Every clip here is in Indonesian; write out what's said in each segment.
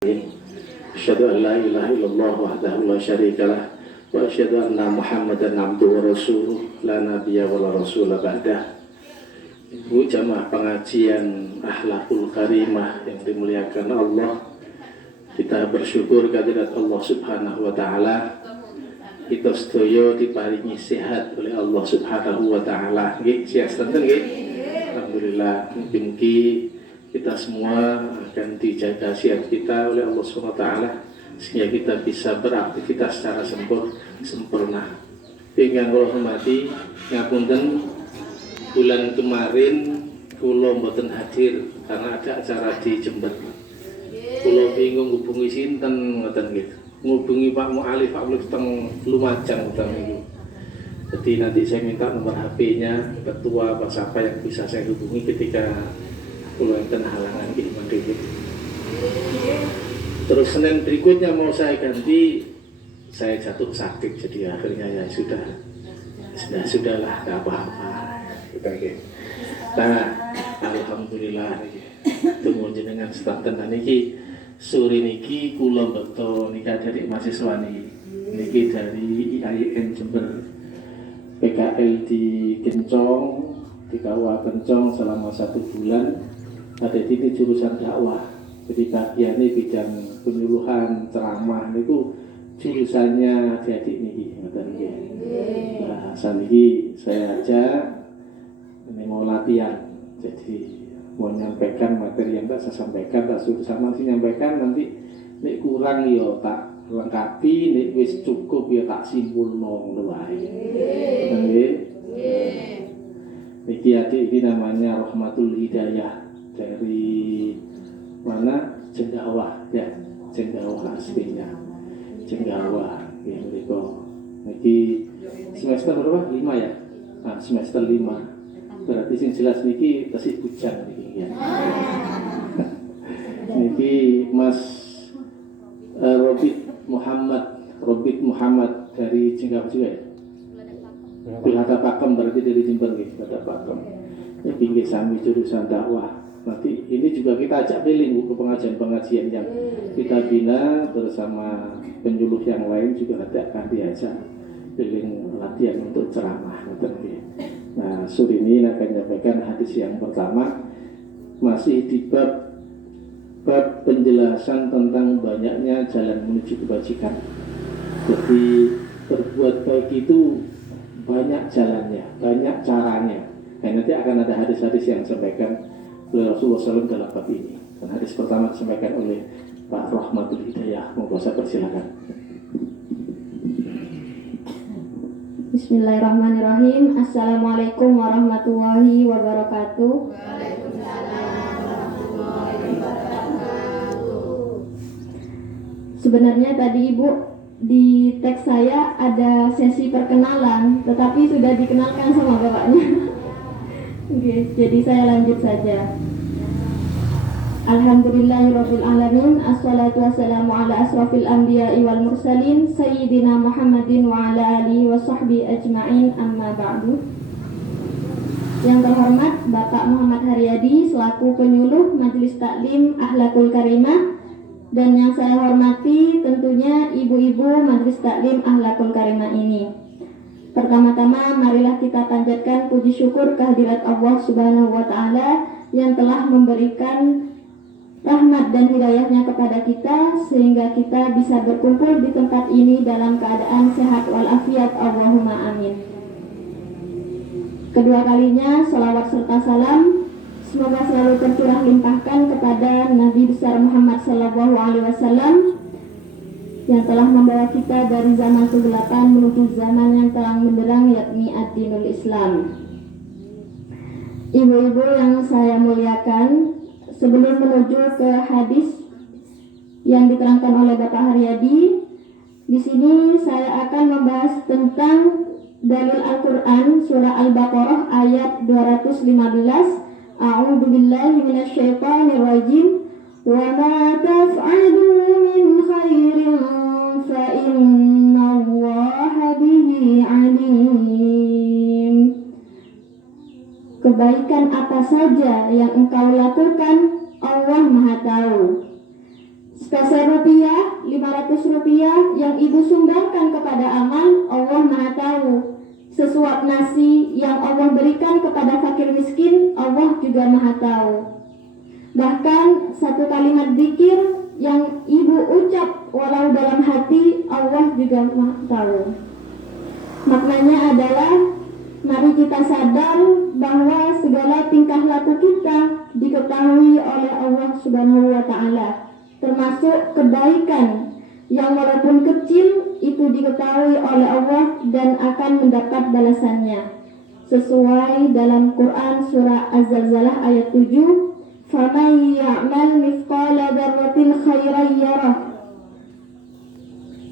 Asyhadu an la ilaha illallah wahdahu la syarika lah wa asyhadu anna Muhammadan abduhu wa rasuluh la nabiyya wa la rasula ba'dah. Ibu jamaah pengajian Akhlakul Karimah yang dimuliakan Allah, kita bersyukur kehadirat Allah Subhanahu wa taala. Kita sedaya diparingi sehat oleh Allah Subhanahu wa taala. Nggih, sehat nggih. Alhamdulillah, mungkin kita semua akan dijaga sehat kita oleh Allah Subhanahu wa taala sehingga kita bisa beraktivitas secara sempurna. Ingkang kula hormati, ngapunten bulan kemarin kula mboten hadir karena ada acara di Jember. Kula bingung hubungi sinten ngoten nggih. Ngubungi Pak Mu'alif, Pak Mu'alif teng Lumajang ngoten niku. Jadi nanti saya minta nomor HP-nya ketua apa siapa yang bisa saya hubungi ketika kula enten halangan iki mangke. Terus Senin berikutnya mau saya ganti, saya jatuh sakit, jadi akhirnya ya sudahlah, enggak apa-apa. Nah, alhamdulillah tunggu jenengan sedanten niki sore niki kula beto nikah dari mahasiswa niki dari IAIN Jember PKL di Kencong, di KUA Kencong selama 1 bulan. Ada di jurusan dakwah, jadi bagiannya bidang penyuluhan, ceramah, itu jurusannya adik niki. Nah, saat ini saya ajak ini mau latihan, jadi mau menyampaikan materi yang tak saya sampaikan, tak suruh sama sih nyampaikan, nanti nek kurang yo tak lengkapi, nek wis cukup yo tak simpul nong doai. Niki adik ini namanya Rahmatul Hidayah. Dari mana? Cendawa ya, Cendawa aslinya, Cendawa ya mereka. Niki semester berapa? 5 ya? Nah, semester 5. Berarti sing jelas niki tasih bujang niki ya. Niki Mas Robit Muhammad dari Cendawa juga ya. Pilhada Pakem berarti dari Jember nggih, Pilhada Pakem. Ya pinggir sami jurusan dakwah. Nanti ini juga kita ajak keliling ke pengajian-pengajian yang kita bina bersama penyuluh yang lain, juga nanti akan diajak keliling latihan untuk ceramah. Nah, sore ini akan menyampaikan hadis yang pertama, masih di bab penjelasan tentang banyaknya jalan menuju kebajikan. Jadi berbuat baik itu banyak jalannya, banyak caranya. Dan nanti akan ada hadis-hadis yang disampaikan oleh Rasulullah SAW dalam bab ini. Dan hadis pertama disampaikan oleh Pak Rahmatul Hidayah. Monggo saya persilakan. Bismillahirrahmanirrahim. Assalamualaikum warahmatullahi wabarakatuh. Waalaikumsalam warahmatullahi wabarakatuh. Sebenarnya tadi Ibu di teks saya ada sesi perkenalan, tetapi sudah dikenalkan sama bapaknya. Oke, jadi saya lanjut saja. Alhamdulillahirabbil alamin, assalatu wassalamu ala asrofil anbiya'i wal mursalin sayyidina Muhammadin wa ala alihi wa sahbihi ajma'in, amma ba'du. Yang terhormat Bapak Muhammad Haryadi selaku penyuluh Majelis Taklim Akhlakul Karimah, dan yang saya hormati tentunya ibu-ibu Majelis Taklim Akhlakul Karimah ini. Pertama-tama marilah kita panjatkan puji syukur kehadirat Allah Subhanahu wa taala yang telah memberikan rahmat dan hidayahnya kepada kita sehingga kita bisa berkumpul di tempat ini dalam keadaan sehat walafiat. Allahumma amin. Kedua kalinya salawat serta salam semoga selalu tercurah limpahkan kepada Nabi besar Muhammad sallallahu alaihi wasallam yang telah membawa kita dari zaman kegelapan menuju zaman yang terang benderang, yakni ad-dinul Islam. Ibu-ibu yang saya muliakan, sebelum menuju ke hadis yang diterangkan oleh Bapak Haryadi, di sini saya akan membahas tentang dalil Al-Quran surah Al-Baqarah ayat 215. A'udzu billahi minasyaitonir rajim. Wa ma taf'alu min khairin fa innallaha bihi alim. Kebaikan apa saja yang engkau lakukan, Allah Maha tahu. Spesial rupiah, 500 rupiah yang ibu sumbangkan kepada amal, Allah Maha tahu. Sesuap nasi yang Allah berikan kepada fakir miskin, Allah juga Maha tahu. Bahkan satu kalimat zikir yang ibu ucap walau dalam hati, Allah juga Maha tahu. Maknanya adalah mari kita sadar bahwa segala tingkah laku kita diketahui oleh Allah Subhanahu wa Ta'ala, termasuk kebaikan yang walaupun kecil itu diketahui oleh Allah dan akan mendapat balasannya. Sesuai dalam Quran surah Az-Zalzalah ayat 7, "Faman ya'mal mithqala dzarratin khairan yarah."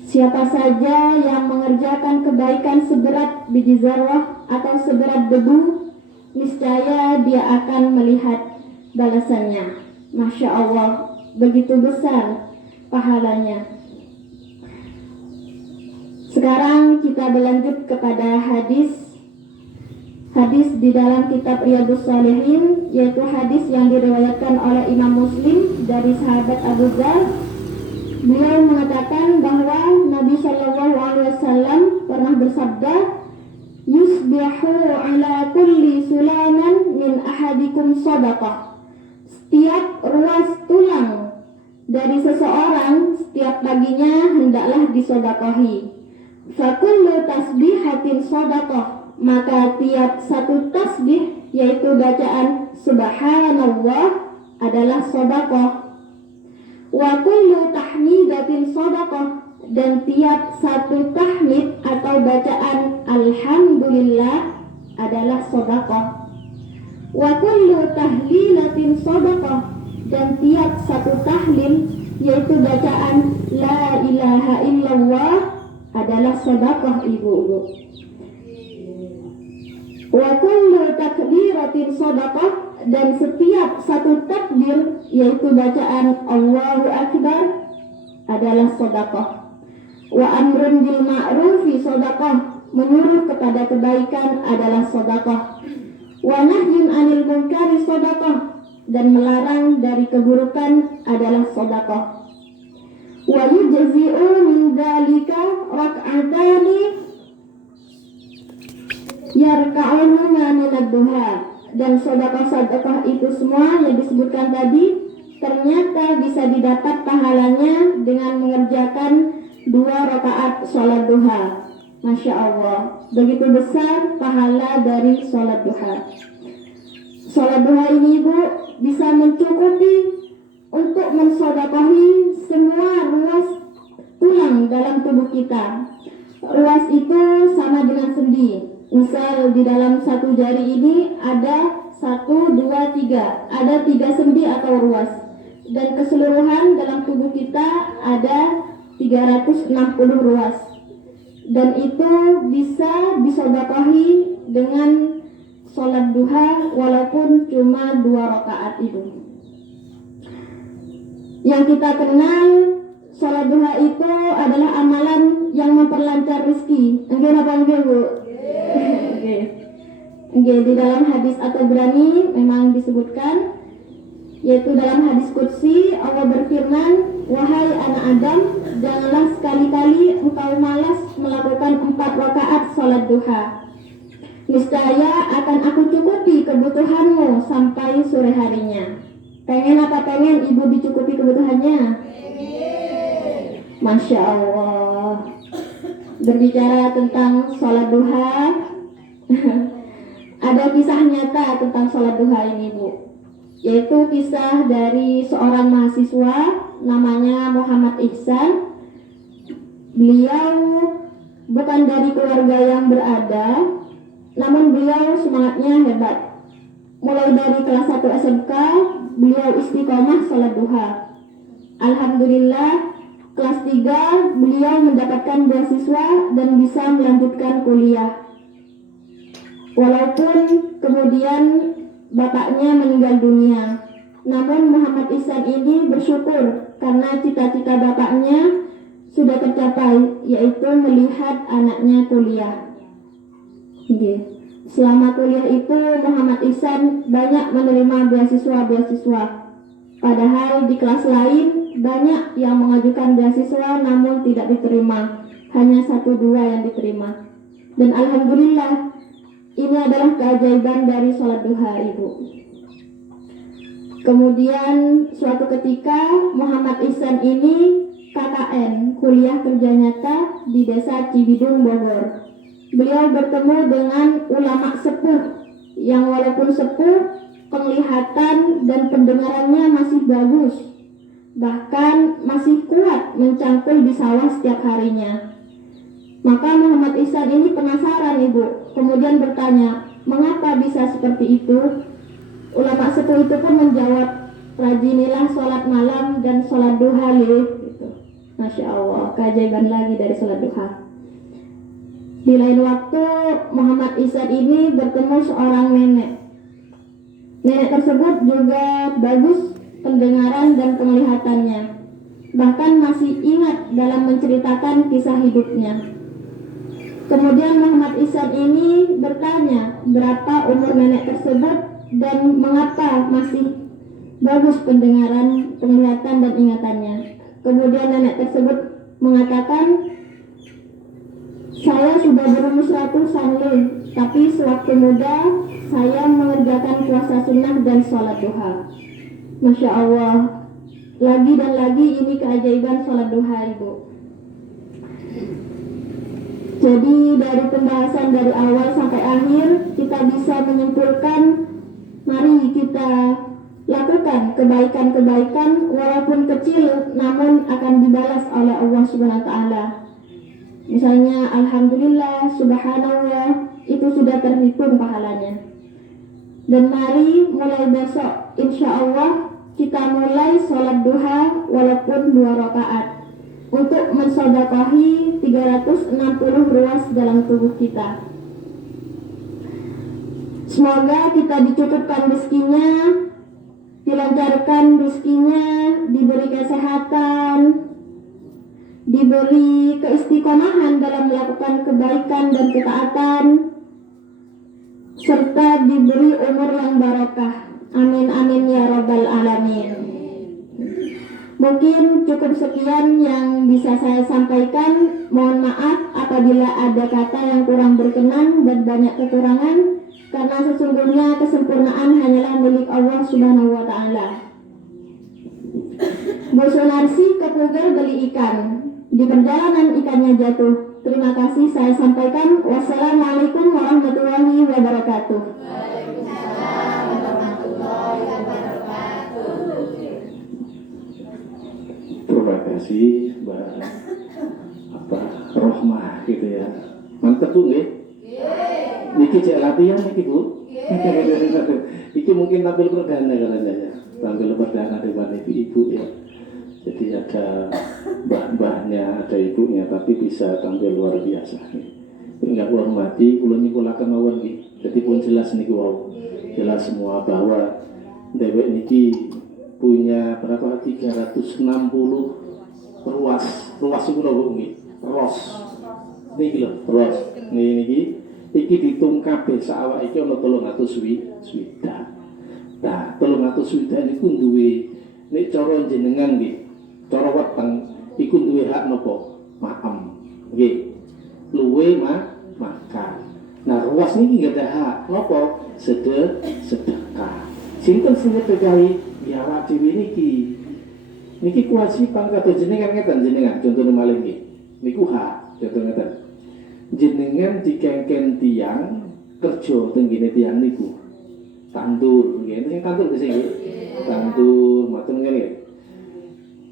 Siapa saja yang mengerjakan kebaikan seberat biji zarrah atau seberat debu, niscaya dia akan melihat balasannya. Masya Allah, begitu besar pahalanya. Sekarang kita berlanjut kepada hadis di dalam kitab Riyadhus Shalihin, yaitu hadis yang diriwayatkan oleh Imam Muslim dari sahabat Abu Dzar. Beliau mengatakan bahwa Nabi Shallallahu Alaihi Wasallam pernah bersabda, "Yusbihu ala kulli sulaman min ahadikum sadaqah." Setiap ruas tulang dari seseorang setiap paginya hendaklah disedekahi. Fakullu tasbihatin sadaqah, maka tiap satu tasbih yaitu bacaan subhanallah adalah sedekah. Wa kullu tahmidatin sadaqah, dan tiap satu tahmid atau bacaan alhamdulillah adalah sedekah. Wa kullu tahlilatin sadaqah, dan tiap satu tahlil yaitu bacaan la ilaha illallah adalah sedekah ibu-ibu. Wa kullu takbiratin sadaqah, dan setiap satu takbir yaitu bacaan Allahu Akbar adalah sedekah. Wa amrun bil ma'rufi sadaqah, menyuruh kepada kebaikan adalah sedekah. Wa nahyun 'anil munkari sadaqah, dan melarang dari keburukan adalah sedekah. Wa yujzi'u min dzalika rak'atani yarka'uhuma min ad-duha, dan sedekah-sedekah itu semua yang disebutkan tadi ternyata bisa didapat pahalanya dengan mengerjakan 2 rakaat sholat duha. Masya Allah, begitu besar pahala dari sholat duha. Sholat duha ini ibu bisa mencukupi untuk mensedekahi semua ruas tulang dalam tubuh kita. Ruas itu sama dengan sendi. Misal di dalam satu jari ini ada 1, 2, 3, ada 3 sendi atau ruas, dan keseluruhan dalam tubuh kita ada 360 ruas, dan itu bisa disedekahi dengan sholat duha walaupun cuma 2 rakaat itu. Yang kita kenal sholat duha itu adalah amalan yang memperlancar rezeki. Enggak apa enggak Bu? Oke, di dalam hadis At-Tabrani memang disebutkan, yaitu dalam hadis qudsi Allah berfirman, "Wahai anak Adam, janganlah sekali-kali engkau malas melakukan 4 rakaat salat duha. Niscaya akan aku cukupi kebutuhanmu sampai sore harinya." Pengen apa pengen ibu dicukupi kebutuhannya? Masya Allah. Berbicara tentang salat duha, ada kisah nyata tentang sholat duha ini Bu, yaitu kisah dari seorang mahasiswa namanya Muhammad Ihsan. Beliau bukan dari keluarga yang berada, namun beliau semangatnya hebat. Mulai dari kelas 1 SMK beliau istiqomah sholat duha. Alhamdulillah, kelas 3 beliau mendapatkan beasiswa dan bisa melanjutkan kuliah. Walaupun kemudian bapaknya meninggal dunia, namun Muhammad Ihsan ini bersyukur karena cita-cita bapaknya sudah tercapai, yaitu melihat anaknya kuliah. Selama kuliah itu Muhammad Ihsan banyak menerima beasiswa-beasiswa. Padahal di kelas lain banyak yang mengajukan beasiswa namun tidak diterima, hanya 1-2 yang diterima. Dan alhamdulillah, ini adalah keajaiban dari sholat duha, Ibu. Kemudian suatu ketika Muhammad Ihsan ini KKN, kuliah kerja nyata di desa Cibidung, Bogor. Beliau bertemu dengan ulama sepuh yang walaupun sepuh, penglihatan dan pendengarannya masih bagus, bahkan masih kuat mencangkul di sawah setiap harinya. Maka Muhammad Ihsan ini penasaran, Ibu, kemudian bertanya, mengapa bisa seperti itu? Ulama sepuh itu pun menjawab, rajinilah sholat malam dan sholat duha, gitu. Masya Allah, keajaiban lagi dari sholat duha. Di lain waktu, Muhammad Ihsan ini bertemu seorang nenek. Nenek tersebut juga bagus pendengaran dan penglihatannya, bahkan masih ingat dalam menceritakan kisah hidupnya. Kemudian Muhammad Ihsan ini bertanya berapa umur nenek tersebut dan mengapa masih bagus pendengaran, penglihatan dan ingatannya. Kemudian nenek tersebut mengatakan, saya sudah berumur 100-an, tapi sewaktu muda saya mengerjakan puasa sunnah dan sholat duha. Masya Allah, lagi dan lagi ini keajaiban sholat duha, Ibu. Jadi dari pembahasan dari awal sampai akhir kita bisa menyimpulkan, mari kita lakukan kebaikan-kebaikan walaupun kecil namun akan dibalas oleh Allah Subhanahu wa taala. Misalnya alhamdulillah, subhanallah, itu sudah terhitung pahalanya. Dan mari mulai besok insya Allah kita mulai sholat duha walaupun 2 rakaat untuk mensedekahi 360 ruas dalam tubuh kita. Semoga kita dicukupkan rezekinya, dilancarkan rezekinya, diberi kesehatan, diberi keistiqomahan dalam melakukan kebaikan dan ketaatan, serta diberi umur yang barokah. Amin amin ya rabbal alamin. Mungkin cukup sekian yang bisa saya sampaikan. Mohon maaf apabila ada kata yang kurang berkenan dan banyak kekurangan, karena sesungguhnya kesempurnaan hanyalah milik Allah Subhanahu wa taala. Bu Sunarsi ke Puger beli ikan. Di perjalanan ikannya jatuh. Terima kasih saya sampaikan. Wassalamualaikum warahmatullahi wabarakatuh. Waalaikumsalam warahmatullahi wabarakatuh. Terima kasih Mbak Rohmah gitu ya. Mantep Bu nggih? Niki cek latihan niki Bu. Iki mungkin tampil perdana katanya ya. Tampil perdana depan ibu ya. Jadi ada mbah-mbahnya, ada ibunya, tapi bisa tampil luar biasa. Enggak hormati, kula nyukulaken mawon nggih. Jadi pun jelas niku wau. Jelas semua bahwa dewek niki punya berapa? 360 ruas itu lho Bu nggih. Ros. Niki lho, ros. Niki iki ditung kabeh sawah iki ana 300 swidak. Nah, 300 swidak niku duwe nek cara jenengan nggih. Cara weteng iku duwe hak napa? Maem. Nggih. Luwe makan. Nah, ruas niki nggak ada hak napa? Sedekah. Sinten sing ngetegahi biara dhewe niki. Niki kewajiban kata jenengan ngeten jenengan contohnya malih nggih. Niku hak contoh ngeten. Jenengan dikengken tiang kerja teng ngene tiang niku. Tandur nggih, sing tandur sing nggih. Tandur maten ngene.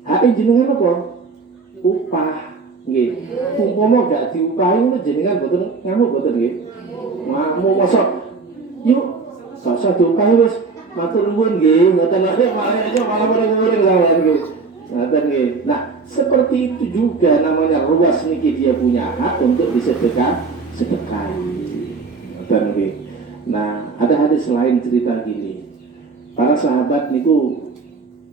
Hak jenengan apa? Upah nggih. Umpama gak diupahi ngono jenengan boten ngamuk boten nggih. Mau mosok. Yuk, sasa diupahi wis matur nuwun nggih, mboten lek malah goreng-goreng sampean nggih. Ngaten nggih. Nah, seperti itu juga namanya ruas niki dia punya hak untuk sedekahi. Ngaten nggih. Nah, ada hadis lain cerita gini. Para sahabat niku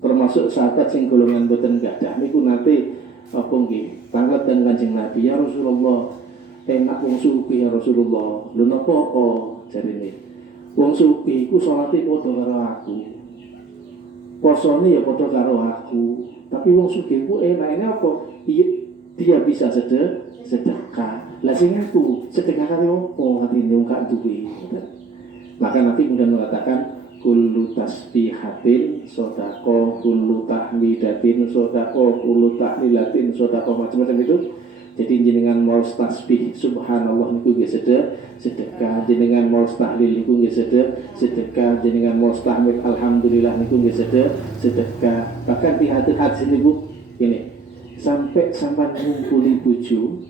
termasuk sahabat sing golongan boten gadah niku nate apa nggih pangkat dan Kanjeng Nabi, ya Rasulullah, enak wong sugih ya Rasulullah. Lho napa jarine? Wong sugih iku salate padha karo aku. posone ya padha karo aku. Tapi wong sugih ku enakne apa? Dia bisa sedekah. Lah sing aku sedekah karo apa? Atine wong gak duwe. Maka Nabi kemudian mengatakan kullu tasbihatin sodako, kullu tahmidatin sodako, kullu tahlilatin sodako, macam-macam itu. Jadi jenengan mau tasbih subhanallah niku nggih sedekah, jenengan mau tahlil niku nggih sedekah, jenengan mau tahmid alhamdulillah niku nggih sedekah. Bahkan di hadis niku ini sampai sampean ngumpuli bojo,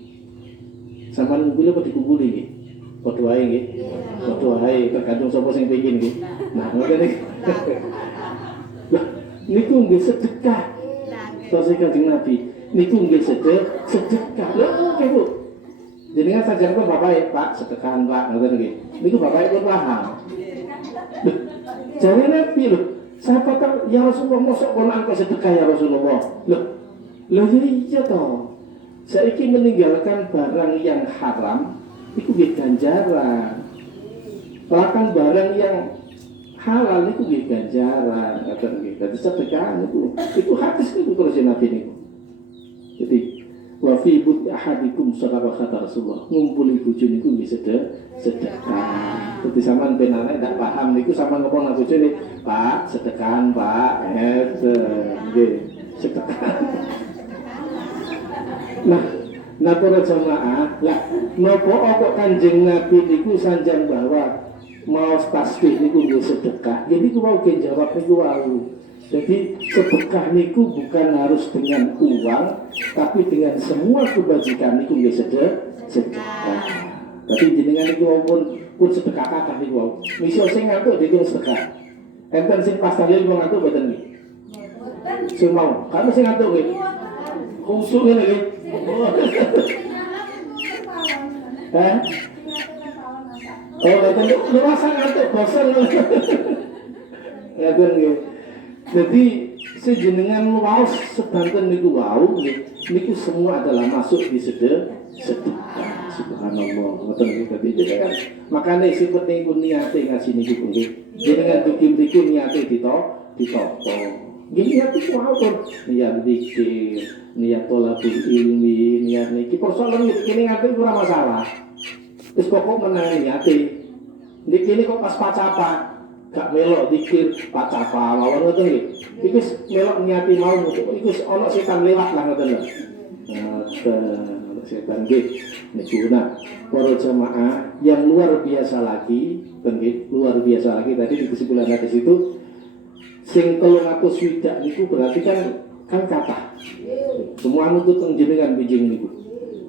sampean ngumpuli apa dikumpuli nggih? Padha wae nggih. Padha wae tergantung sapa sing pengin nggih. Nah, ngoten iki. Lah niku nggih sedekah. Terus Kanjeng Nabi niku nggih sedekah. Lha oke Bu. Jenengan sajar kok bapak Pak sedekahan Pak ngoten nggih. Niku bapak pun paham. Jare Nabi lho, sahabat ya Rasulullah mosok kono kok sedekah ya Rasulullah. Loh iya toh. Saiki meninggalkan barang yang haram itu nggih ganjaran. Lakukan barang yang halal itu nggih ganjaran, ngoten nggih. Dadi sedekah itu hadis niku terus Nabi niku. Jadi wa fi but ahadikum sadaqah kata Rasulullah. Ngumpuli bojo niku nggih sedekah. Dadi sampean ben anak ndak paham niku sampean ngomong nang bojone, "Pak, sedekahan, Pak." Nggih, sedekah. Nah para jamaah, lah napa kok Kanjeng Nabi niku sanjang bahwa mau tasbih niku nggih sedekah. Jadi niku mau jawab niku wau. Jadi sedekah niku bukan harus dengan uang, tapi dengan semua kebajikan niku nggih sedekah. Tapi jenengan niku pun sedekah kakak niku wau. Misal sing ngantuk dihitung sedekah. Enten sing pas tahlil wong ngantuk mboten nggih. Sing mau, kamu sing ngantuk nggih. Khusuk ngene nggih. Oh, lu rasa ngantuk bosan. Ngaten nggih. Jadi sejenengan wau sedanten niku wau niku semua adalah masuk di sedekah. Subhanallah. Ngoten nggih dadi jenengan. Makane sing penting ku niate ngaji niku nggih. Jenengan dugi-dugi niate ditopo. Gini niat itu apa? Niat zikir, niat tolabul ilmi, niat niki persoalan ini ngerti kurang masalah. Terus pokok menang niati. Niki kok pas pacapa, gak melok zikir pacapa, lawan ngoten nggih. Iki melok niati mau iku ana setan lewat lah ngoten lho. Setan nggih. Niku para jamaah yang luar biasa lagi, luar biasa lagi tadi di kesimpulan hadis itu sing 360 niku berarti kan kathah. Semua nutut jenengan bijing niku.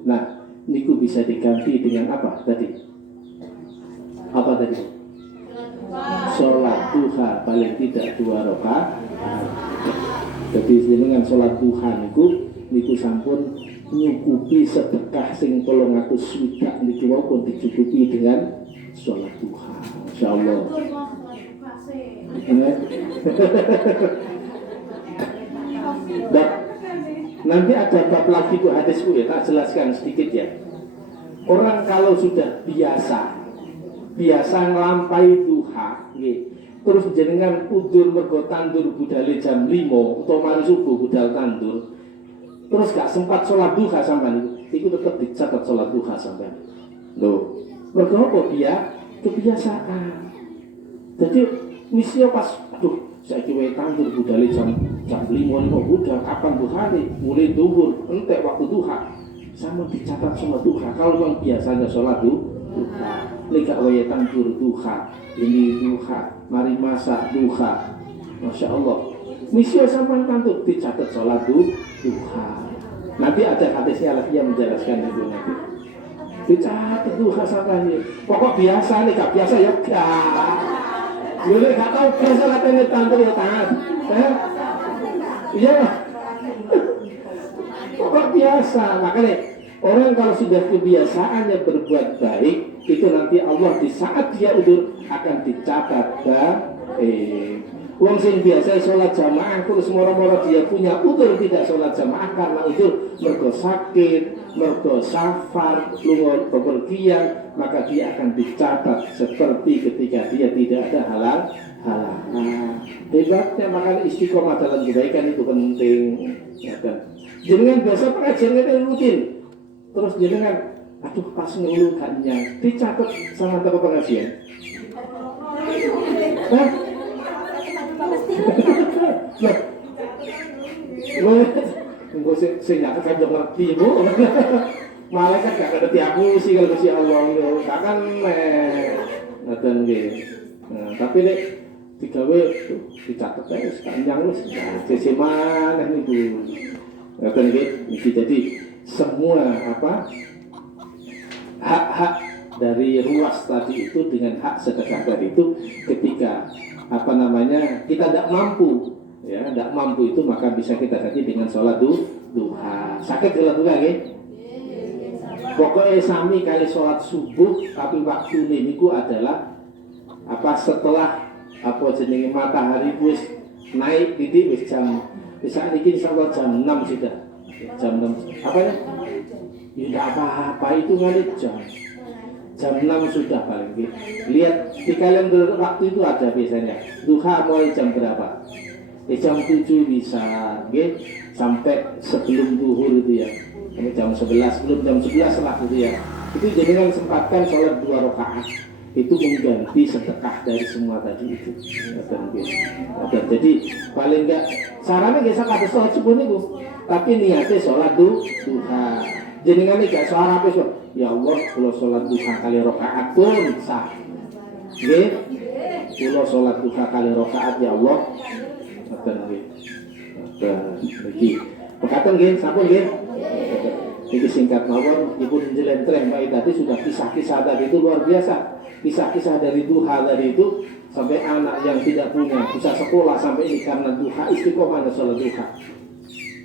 Nah, niku bisa diganti dengan apa tadi? Apa tadi? Salat duha paling tidak 2 rakaat. Jadi jenengan salat duha niku sampun nyukupi sedekah sing 360 niku maupun dicukupi dengan salat duha. Insyaallah. Dan nanti ada bab lagi bu hadisku ya, tak jelaskan sedikit ya. Orang kalau sudah biasa ngelampai duha, terus jenengan udur mergo tandur budale jam 5 atau mari subuh budal tandur, terus gak sempat sholat duha sampean itu tetap dicatat sholat duha sampean. Loh, mergo apa dia kebiasaan. Jadi misi pas, aduh, saya kira tandur budale jam 5 budal, kapan duhane? Mulai duhur, entek waktu duha. Sama dicatat sholat duha. Kalau memang biasanya sholat duha, lega waya tandur duha, ini duha, mari masak duha. Masya Allah. Misi sama tandur dicatat sholat duha. Nanti ada hadisnya lagi yang menjelaskan itu nanti. Dicatat duha sama ini. Pokok biasa nih, gak biasa ya gak. Boleh gak tahu biasa katanya tantur ya taat. Iya. Kok biasa. Makanya orang kalau sudah kebiasaannya berbuat baik, itu nanti Allah di saat dia udur akan dicatat wong sing biasa sholat jamaah terus moro-moro dia punya udur tidak sholat jamaah karena udur mergo sakit, mergo safar, lunga bepergian, maka dia akan dicatat seperti ketika dia tidak ada Hebatnya makanya istiqomah dalam kebaikan itu penting, ya kan. Jenengan biasa pengajian ini rutin, terus jenengan, aduh pas ngeluh kanyang, dicatat sama toko pengajian. Hah? Tunggu saya nggak akan ngerti bu. Malaikat gak ngerti aku sih kalau si Allah itu, akan ngaten gitu. Tapi nek digawe dicatet ae sepanjang wis sisi mana niku. Ngaten nggih. Jadi semua hak-hak dari ruas tadi itu dengan hak sedekah tadi itu ketika kita tidak mampu, ya tidak mampu itu maka bisa kita ganti dengan sholat duha. Sakit sholat duha nggih? Pokoknya sami kali sholat subuh tapi waktu niku adalah setelah jenenge matahari wis naik titik wis jam bisa niki insyaallah jam 6 sudah. Jam 6. Apanya? Ya tidak apa-apa itu ngalit jam 6 sudah paling gitu. Lihat di kalender waktu itu ada biasanya. Duha mulai jam berapa? Jam 7 bisa gitu, sampai sebelum zuhur itu ya. Sampai jam 11, belum jam 11 lah gitu ya. Itu jangan sempatkan sholat 2 rakaat. Itu mengganti sedekah dari semua tadi itu. Jadi paling enggak sarannya enggak usah kata sholat subuh niku, tapi niatnya sholat duha. Jenengan iki gak sholat apa sholat. Ya Allah, kalau sholat duha kali rakaat pun sah. Nggih. Kalau sholat duha kali rakaat ya Allah. Ngoten nggih. Iki. Pekaten nggih, sampun nggih. Ini singkat mawon, ibu jelentreh Mbak tadi sudah kisah-kisah tadi itu luar biasa. Kisah-kisah dari duha tadi itu sampai anak yang tidak punya bisa sekolah sampai ini karena duha istiqomah dan sholat duha.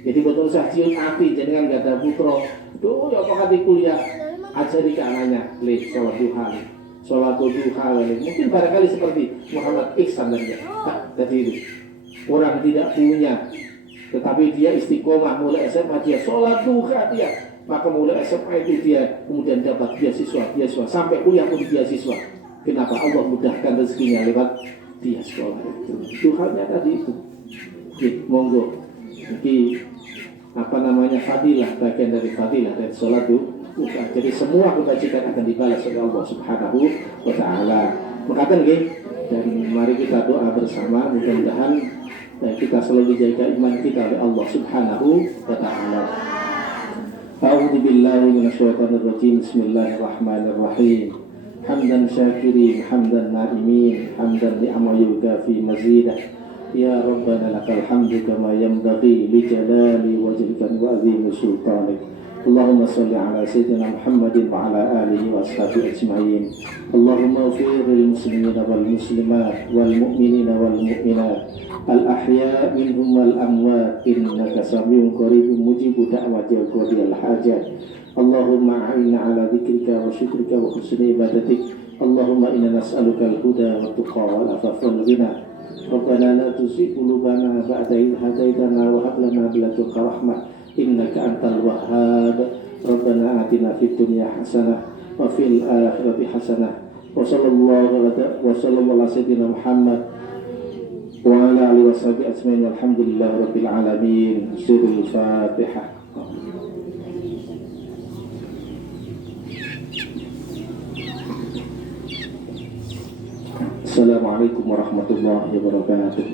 Jadi betul saya cium hati jangan nggak ada putra. Tuh ya apakah di kuliah ajari ke anaknya, sholat duha, sholat duha. Mungkin barangkali seperti Muhammad Iksan tadi itu orang tidak punya, tetapi dia istiqomah mulai SMA dia sholat duha dia. Maka mulai SMA itu dia kemudian dapat beasiswa sampai kuliah pun beasiswa. Kenapa? Allah mudahkan rezekinya lewat dia sekolah itu. Tuhannya tadi itu. Monggo. Ini fadilah, bagian dari fadilah dari sholat duha. Jadi semua kebajikan akan dibalas oleh Allah Subhanahu wa taala. Makatan nggih, dan mari kita doa bersama mudah-mudahan kita selalu dijaga iman kita oleh Allah Subhanahu wa taala. A'udzu billahi minasyaitonir rajim. Bismillahirrahmanirrahim. Hamdan syakirin, hamdan na'imin, hamdan li'ama yukafi mazidah. Ya Rabbana lakal hamdu kama yanbaghi li jalali wajhika wa 'azimi sultanik. Allahumma shalli ala sayyidina Muhammadin wa ala alihi wa ashabihi ajma'in. Allahumma ighfir lil muslimina wal muslimat wal mu'minina wal mu'minat al ahya minhum wal amwat innaka samiun qaribun mujibu da'wati al hajat. Allahumma a'inna ala dzikrika wa syukrika wa husni ibadatik. Allahumma inna nas'aluka al huda wa tuqa wal afafa wal ghina. Rabbana la tuzigh qulubana ba'da idh hadaytana wa hab lana min ladunka rahmah innaka antal wahhab. Rabbana atina fid dunya hasanah wa fil akhirati hasanah. Wa sallallahu ala sayyidina Muhammad wa ala alihi wa sahbihi ajma'in walhamdulillahi rabbil alamin. Surah Al-Fatihah. Assalamualaikum warahmatullahi wabarakatuh.